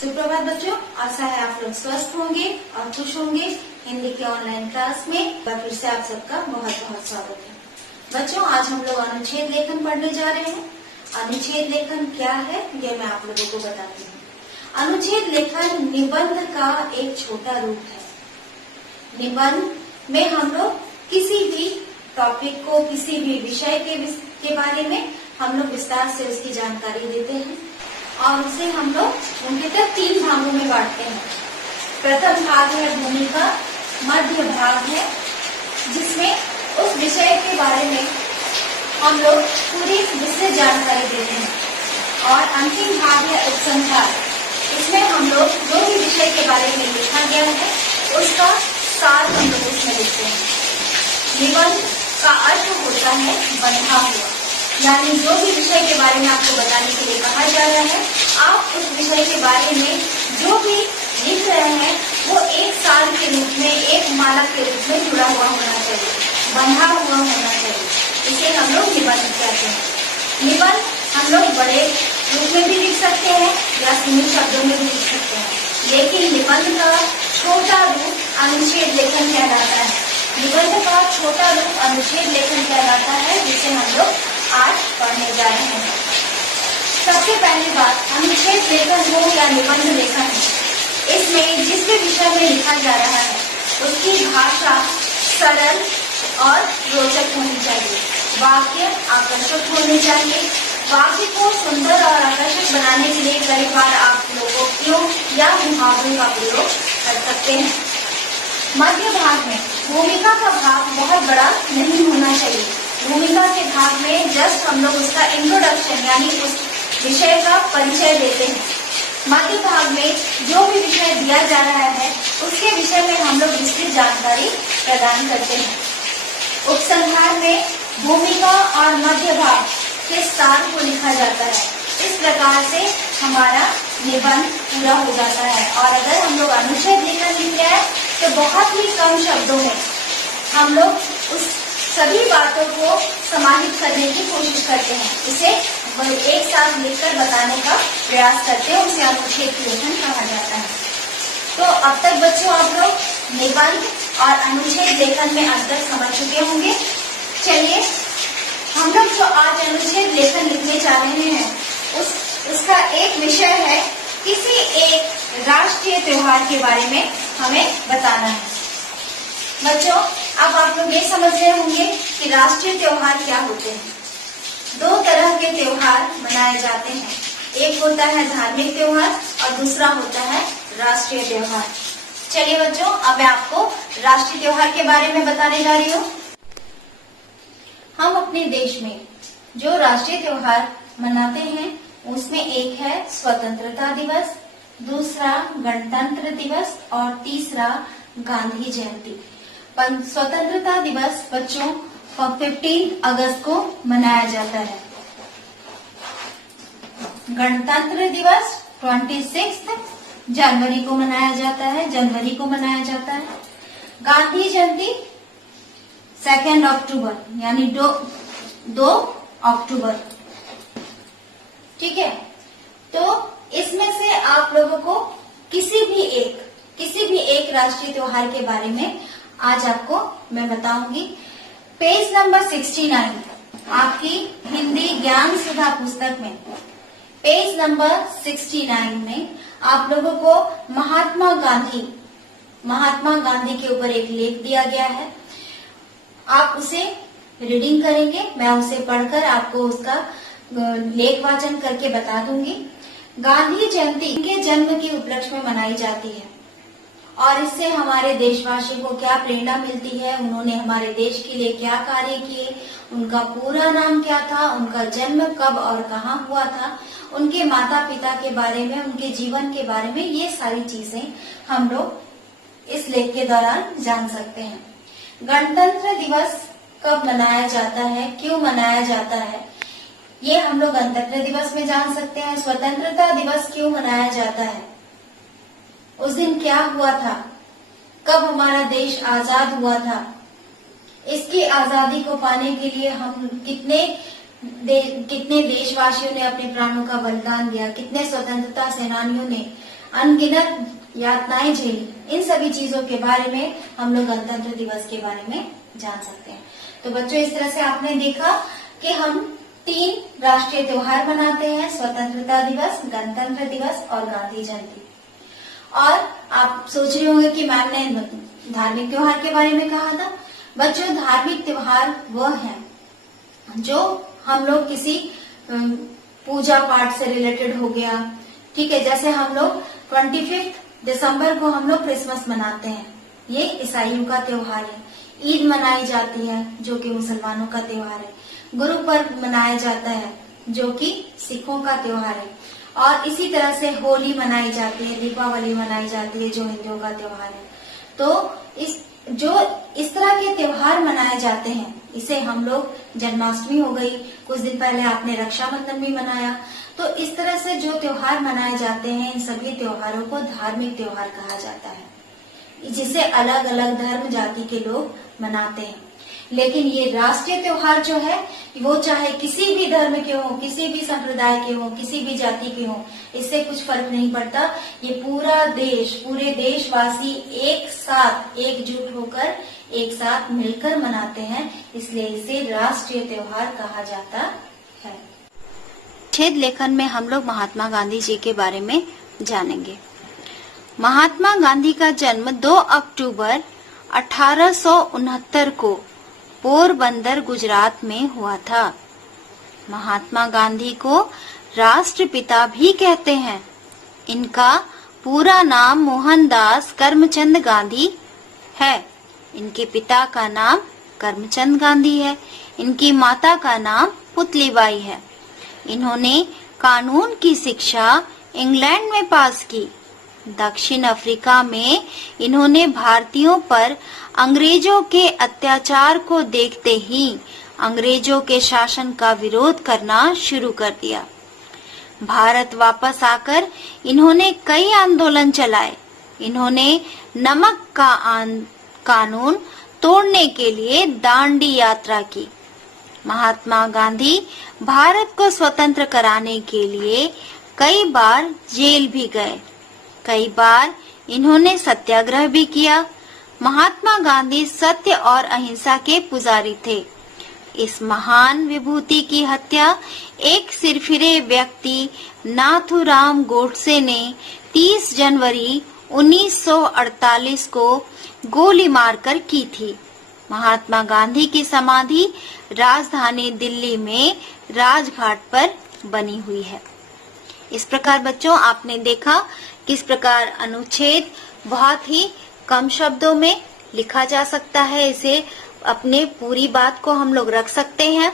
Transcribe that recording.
सुप्रभात बच्चों, आशा है आप लोग स्वस्थ होंगे और खुश होंगे। हिंदी के ऑनलाइन क्लास में एक बार फिर से आप सबका बहुत बहुत स्वागत है। बच्चों, आज हम लोग अनुच्छेद लेखन पढ़ने जा रहे हैं। अनुच्छेद लेखन क्या है ये मैं आप लोगों को बताती हूँ। अनुच्छेद लेखन निबंध का एक छोटा रूप है। निबंध में हम लोग किसी भी टॉपिक को, किसी भी विषय के बारे में हम लोग विस्तार से उसकी जानकारी देते हैं और उसे हम लोग मुख्यतः 3 भागों में बांटते हैं। प्रथम भाग है भूमिका, मध्य भाग है जिसमें उस विषय के बारे में हम लोग पूरी विस्तृत जानकारी देते हैं और अंतिम भाग है उपसंहार। इसमें हम लोग जो भी विषय के बारे में लिखा गया है उसका सार हम लोग उसमें लिखते हैं। निबंध का अर्थ होता है बंधा हुआ, यानी जो भी विषय के बारे में आपको बताने के लिए कहा जा रहा है, आप उस विषय के बारे में जो भी लिख रहे हैं वो एक सार के रूप में, एक माला के रूप में जुड़ा हुआ होना चाहिए, बंधा हुआ होना चाहिए। इसे हम लोग निबंध कहते हैं। निबंध हम लोग बड़े रूप में भी लिख सकते हैं या सीमित शब्दों में भी लिख सकते हैं, लेकिन निबंध का छोटा रूप अनुच्छेद लेखन कहलाता है। निबंध का छोटा रूप अनुच्छेद लेखन कहलाता है, जिसे हम लोग आज पढ़ने जा रहे हैं। सबसे पहली बात, अनुच्छेद लेखन हो या निबंध लेखन, इसमें जिस भी विषय में लिखा जा रहा है उसकी भाषा सरल और रोचक होनी चाहिए। वाक्य आकर्षक होने चाहिए। वाक्य को सुंदर और आकर्षक बनाने के लिए कई बार आप लोकोक्तियों या मुहावरों का प्रयोग कर सकते हैं। मध्य भाग में भूमिका का भाग बहुत बड़ा नहीं होना चाहिए। भूमिका के भाग में जस्ट हम लोग उसका इंट्रोडक्शन यानी उस विषय का परिचय देते हैं। मध्य भाग में जो भी विषय दिया जा रहा है उसके विषय में हम लोग विस्तृत जानकारी प्रदान करते हैं। उपसंहार में भूमिका और मध्य भाग के सार को लिखा जाता है। इस प्रकार से हमारा निबंध पूरा हो जाता है। और अगर हम लोग अनुच्छेद लेखन लिख रहे हैं तो बहुत ही कम शब्दों में हम लोग उस सभी बातों को समाहित करने की कोशिश करते हैं। इसे एक साथ लिखकर बताने का प्रयास करते हैं, उसे अनुच्छेद लेखन कहा जाता है। तो अब तक बच्चों आप लोग निबंध और अनुच्छेद लेखन में अंतर समझ चुके होंगे। चलिए, हम लोग जो आज अनुच्छेद लेखन लिखने जा रहे हैं उसका एक विषय है, किसी एक राष्ट्रीय त्योहार के बारे में हमें बताना है। बच्चों, अब आप लोग ये समझ रहे होंगे कि राष्ट्रीय त्योहार क्या होते हैं। 2 तरह के त्योहार मनाए जाते हैं, एक होता है धार्मिक त्योहार और दूसरा होता है राष्ट्रीय त्योहार। चलिए बच्चों, अब मैं आपको राष्ट्रीय त्योहार के बारे में बताने जा रही हूँ। हम अपने देश में जो राष्ट्रीय त्योहार मनाते हैं उसमें एक है स्वतंत्रता दिवस, दूसरा गणतंत्र दिवस और तीसरा गांधी जयंती। स्वतंत्रता दिवस बच्चों 15 अगस्त को मनाया जाता है। गणतंत्र दिवस 26 जनवरी को मनाया जाता है। गांधी जयंती 2 अक्टूबर यानी 2 अक्टूबर। ठीक है, तो इसमें से आप लोगों को किसी भी एक राष्ट्रीय त्योहार के बारे में आज आपको मैं बताऊंगी। पेज नंबर 69 आपकी हिंदी ज्ञान सुधा पुस्तक में पेज नंबर 69 में आप लोगों को महात्मा गांधी के ऊपर एक लेख दिया गया है। आप उसे रीडिंग करेंगे, मैं उसे पढ़कर आपको उसका लेख वाचन करके बता दूंगी। गांधी जयंती उनके जन्म के उपलक्ष्य में मनाई जाती है और इससे हमारे देशवासियों को क्या प्रेरणा मिलती है, उन्होंने हमारे देश के लिए क्या कार्य किए, उनका पूरा नाम क्या था, उनका जन्म कब और कहाँ हुआ था, उनके माता पिता के बारे में, उनके जीवन के बारे में, ये सारी चीजें हम लोग इस लेख के दौरान जान सकते हैं। गणतंत्र दिवस कब मनाया जाता है, क्यों मनाया जाता है, ये हम लोग गणतंत्र दिवस में जान सकते हैं। स्वतंत्रता दिवस क्यों मनाया जाता है, उस दिन क्या हुआ था, कब हमारा देश आजाद हुआ था, इसकी आजादी को पाने के लिए हम कितने देशवासियों ने अपने प्राणों का बलिदान दिया, कितने स्वतंत्रता सेनानियों ने अनगिनत यातनाएं झेली, इन सभी चीजों के बारे में हम लोग गणतंत्र दिवस के बारे में जान सकते हैं। तो बच्चों, इस तरह से आपने देखा कि हम 3 राष्ट्रीय त्योहार मनाते हैं, स्वतंत्रता दिवस, गणतंत्र दिवस और गांधी जयंती। और आप सोच रहे होंगे कि मैम ने धार्मिक त्योहार के बारे में कहा था। बच्चों, धार्मिक त्योहार वह है जो हम लोग किसी पूजा पाठ से रिलेटेड हो गया, ठीक है। जैसे हम लोग 25 दिसंबर को हम लोग क्रिसमस मनाते हैं, ये ईसाइयों का त्योहार है। ईद मनाई जाती है जो कि मुसलमानों का त्योहार है। गुरु पर्व मनाया जाता है जो कि सिखों का त्योहार है। और इसी तरह से होली मनाई जाती है, दीपावली मनाई जाती है जो हिंदुओं का त्योहार है। तो इस तरह के त्योहार मनाए जाते हैं, इसे हम लोग, जन्माष्टमी हो गई, कुछ दिन पहले आपने रक्षाबंधन भी मनाया। तो इस तरह से जो त्योहार मनाए जाते हैं, इन सभी त्योहारों को धार्मिक त्योहार कहा जाता है, जिसे अलग अलग धर्म जाति के लोग मनाते हैं। लेकिन ये राष्ट्रीय त्योहार जो है, वो चाहे किसी भी धर्म के हो, किसी भी संप्रदाय के हो, किसी भी जाति के हो, इससे कुछ फर्क नहीं पड़ता। ये पूरा देश, पूरे देशवासी एक साथ एकजुट होकर एक साथ मिलकर मनाते हैं, इसलिए इसे राष्ट्रीय त्योहार कहा जाता है। छेद लेखन में हम लोग महात्मा गांधी जी के बारे में जानेंगे। महात्मा गांधी का जन्म 2 अक्टूबर 1869 को पोरबंदर, गुजरात में हुआ था। महात्मा गांधी को राष्ट्रपिता भी कहते हैं। इनका पूरा नाम मोहनदास करमचंद गांधी है। इनके पिता का नाम करमचंद गांधी है। इनकी माता का नाम पुतलीबाई है। इन्होंने कानून की शिक्षा इंग्लैंड में पास की। दक्षिण अफ्रीका में इन्होंने भारतीयों पर अंग्रेजों के अत्याचार को देखते ही अंग्रेजों के शासन का विरोध करना शुरू कर दिया। भारत वापस आकर इन्होंने कई आंदोलन चलाए। इन्होंने नमक का कानून तोड़ने के लिए दांडी यात्रा की। महात्मा गांधी भारत को स्वतंत्र कराने के लिए कई बार जेल भी गए। कई बार इन्होंने सत्याग्रह भी किया। महात्मा गांधी सत्य और अहिंसा के पुजारी थे। इस महान विभूति की हत्या एक सिरफिरे व्यक्ति नाथूराम गोडसे ने 30 जनवरी 1948 को गोली मारकर की थी। महात्मा गांधी की समाधि राजधानी दिल्ली में राजघाट पर बनी हुई है। इस प्रकार बच्चों, आपने देखा किस प्रकार अनुच्छेद बहुत ही कम शब्दों में लिखा जा सकता है। इसे अपने पूरी बात को हम लोग रख सकते हैं।